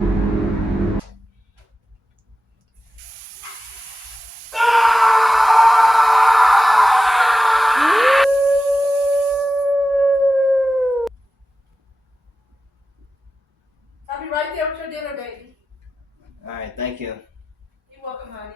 I'll be right there with your dinner, baby. All right, thank you. You're welcome, honey.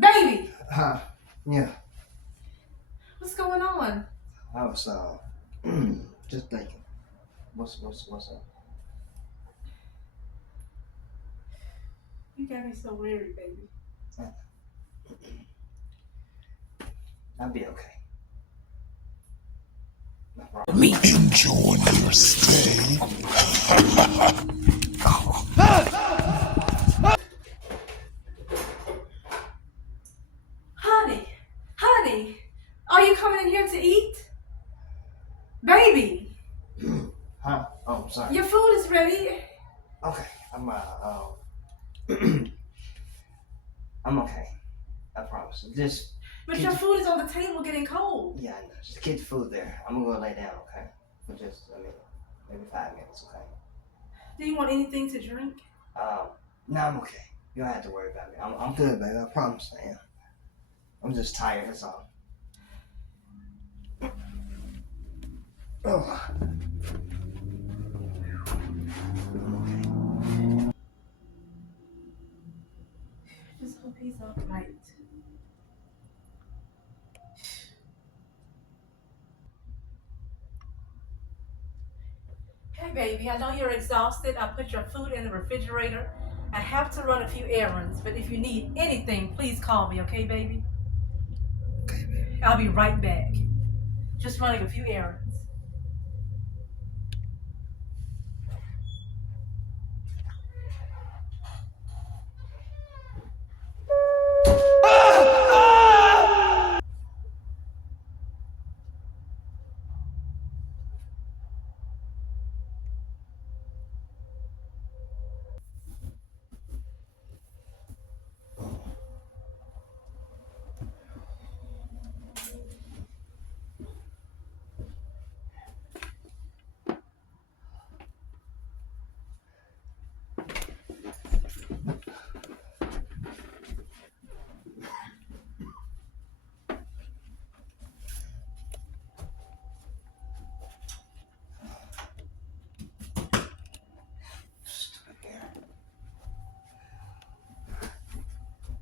Baby. Yeah. What's going on? I was just thinking. What's up? You got me so weary, baby. I'll be okay. No problem. Me enjoying your stay. Honey, are you coming in here to eat? Baby. Huh? Oh, sorry. Your food is ready. Okay, I'm I'm okay. I promise. Just. But your food is on the table getting cold. Yeah, I know. Just get the food there. I'm gonna go lay down, okay? For just, maybe 5 minutes, okay? Do you want anything to drink? No, I'm okay. You don't have to worry about me. I'm good, baby. I promise I am. I'm just tired, that's all. Oh. I'm okay. Just hope he's all right. Hey, baby, I know you're exhausted. I put your food in the refrigerator. I have to run a few errands, but if you need anything, please call me, okay, baby? Okay, baby. I'll be right back. Just running a few errands.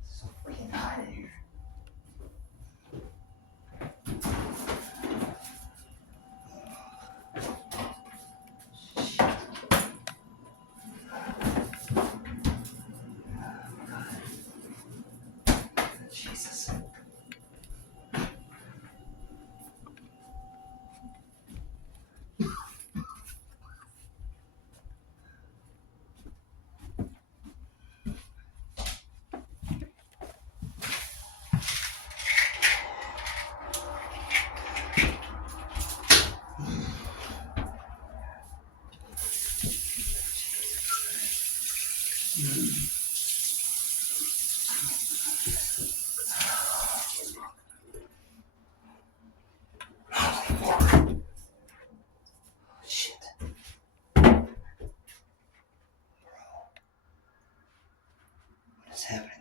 So freaking hot in here. Jesus. Shit. What is happening?